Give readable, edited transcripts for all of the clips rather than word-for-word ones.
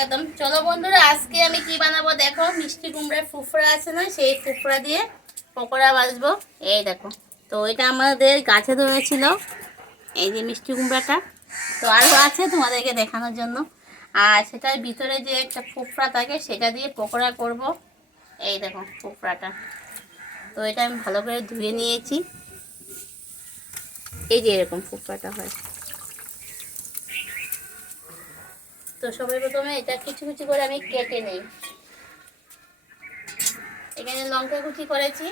স্বাগতম। চলো বন্ধুরা, আজকে আমি কি বানাবো দেখো। মিষ্টি কুমড়ার ফুফড়া আছে না, সেই ফুফড়া দিয়ে পকোড়া ভাজবো। এই দেখো, তো এটা আমাদের গাছে ধরেছিল, এই যে মিষ্টি কুমড়াটা। তো আরও আছে তোমাদেরকে দেখানোর জন্য। আর সেটার ভিতরে যে একটা ফুফড়া থাকে, সেটা দিয়ে পকোড়া করব। এই দেখো ফুফড়াটা। তো এটা আমি ভালো করে ধুয়ে নিয়েছি। এই যে এরকম ফুফড়াটা হয়। তো সবাই প্রথমে এটা কুচি কুচি করে আমি কেটে নেই। এখানে লঙ্কা কুচি করেছি,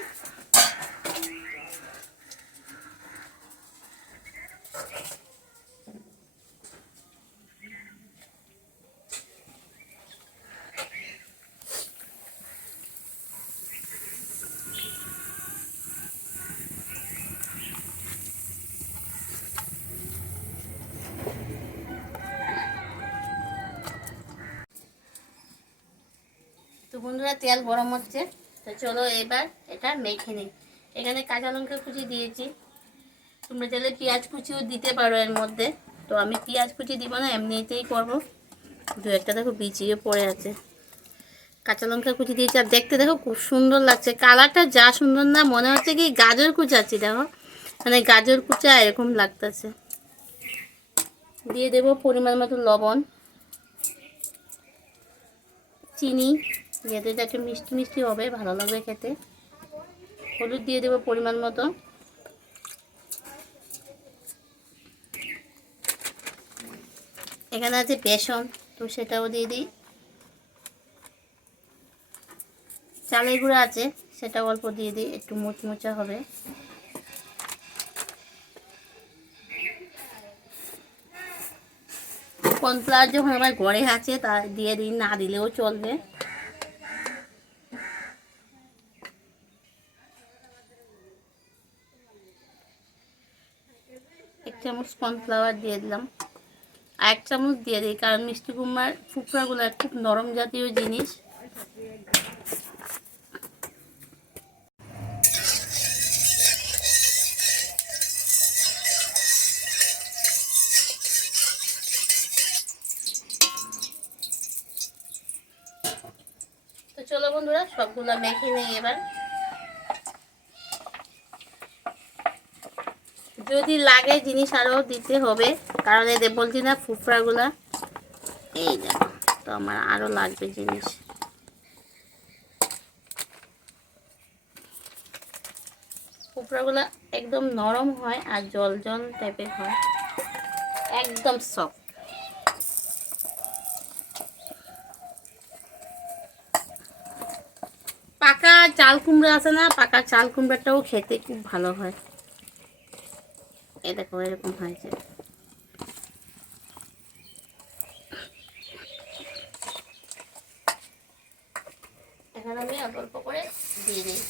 তো বন্ধুরা তেল গরম হচ্ছে। তো চলো এবার এটা মেখে নিই। এখানে কাঁচা লঙ্কা কুচি দিয়েছি, তোমরা চাইলে পেঁয়াজ কুচিও দিতে পারো এর মধ্যে। তো আমি পেঁয়াজ কুচি দিব না, এমনিতেই করবো। দু একটা দেখো বিচিয়ে পড়ে আছে। কাঁচা লঙ্কা কুচি দিয়েছি, আর দেখতে দেখো খুব সুন্দর লাগছে। কালারটা যা সুন্দর, না মনে হচ্ছে কি গাজর কুচাচ্ছি। দেখো মানে গাজর কুচা এরকম লাগতেছে। দিয়ে দেবো পরিমাণ মতো লবণ, চিনি, যেহেতু এটা একটু মিষ্টি মিষ্টি হবে, ভালো লাগবে খেতে। হলুদ দিয়ে দেবো পরিমাণ মতো। এখানে আছে বেসন, তো সেটাও দিয়ে দিই। চালের গুঁড়া আছে, সেটা অল্প দিয়ে দিই, একটু মুচমুচা হবে। কর্নফ্লাওয়ার যখন আমার ঘরে আছে তা দিয়ে দিই, না দিলেও চলবে। এক চামচ কর্নফ্লাওয়ার দিয়ে দিলাম, আর এক চামচ দিয়ে দিই, কারণ মিষ্টি কুমড়ার ফুকরাগুলো খুব নরম জাতীয় জিনিস। তো চলো বন্ধুরা, সবগুলো মেখে নিই এবার। যদি লাগে জিনিস আরও দিতে হবে, কারণ এদের বলছি না ফুফড়াগুলা এই দেখো, তো আমার আরও লাগবে জিনিস। ফুফড়াগুলা একদম নরম হয় আর জল জল টাইপের হয়, একদম সফট। পাকা চাল কুমড়া আছে না, পাকা চাল কুমড়াটাও খেতে খুব ভালো হয়। এই দেখো এরকম হয়েছে। এখন আমি অল্প অল্প করে দিয়ে দিই।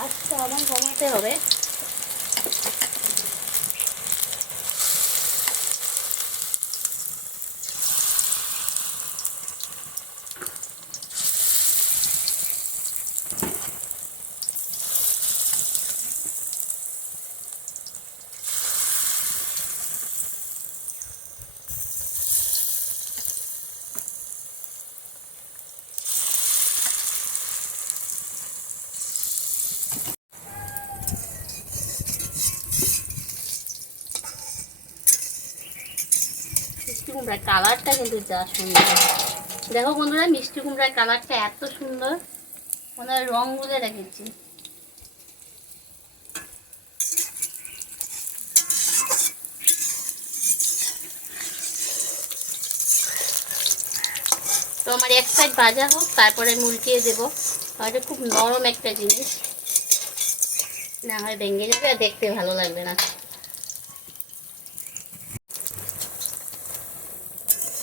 আজকে আমার কমাতে হবে। মিষ্টি কুমড়ার কালারটা কিন্তু যা সুন্দর, দেখো বন্ধুরা মিষ্টি কুমড়ার কালারটা এত সুন্দর, মনে হয় রং গুলে রেখেছি। তো আমার এক সাইড ভাজা হোক, তারপরে উল্টিয়ে দেবো। হয়তো খুব নরম একটা জিনিস, না হয় ভেঙে যাবে আর দেখতে ভালো লাগবে না।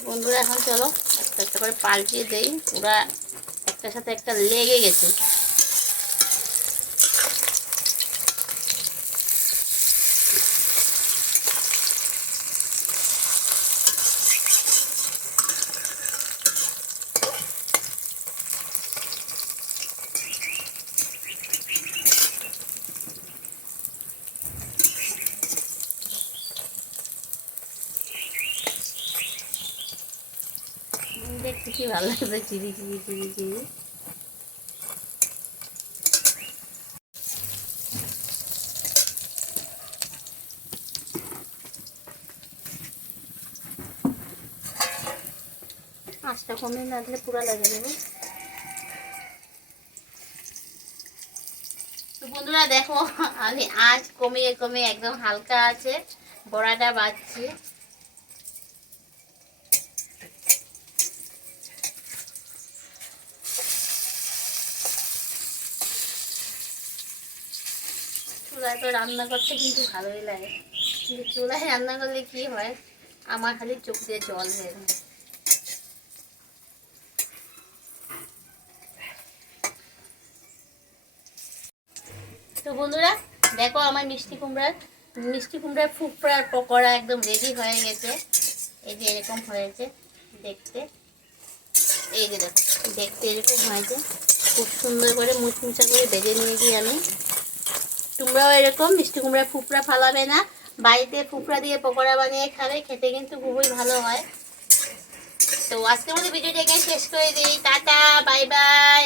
বন্ধুরা এখন চলো একটা একটা করে পাল্টিয়ে দেই, ওরা একটার সাথে একটা লেগে গেছে। কি ভালো লাগছে চিরি চিরি চিরি চিরি। আঁচটা কমিয়ে না দিলে পুরা লাগে যাবে। তো বন্ধুরা দেখো আমি আঁচ কমিয়ে কমিয়ে একদম হালকা আছে বড়াটা বাজছি। চুলায় তো রান্না করতে কিন্তু ভালোই লাগে, কিন্তু চুলায় রান্না করলে কি হয় আমার খালি চোখ দিয়ে জল বের হয়। তো বন্ধুরা দেখো আমার মিষ্টি কুমড়ার ফুকরার পকোড়া একদম রেডি হয়ে গেছে। এই যে এরকম হয়েছে দেখতে, এই যে দেখো দেখতে এরকম হয়েছে, খুব সুন্দর করে মুচমুচা করে ভেজে নিয়েছি আমি। তোমরাও এরকম মিষ্টি কুমড়ার ফুকরা ফালাবে না, বাড়িতে ফুকরা দিয়ে পকোড়া বানিয়ে খাবে, খেতে কিন্তু খুবই ভালো হয়। তো আজকের মতো ভিডিওটা এখানে শেষ করে দিই, টাটা বাই বাই।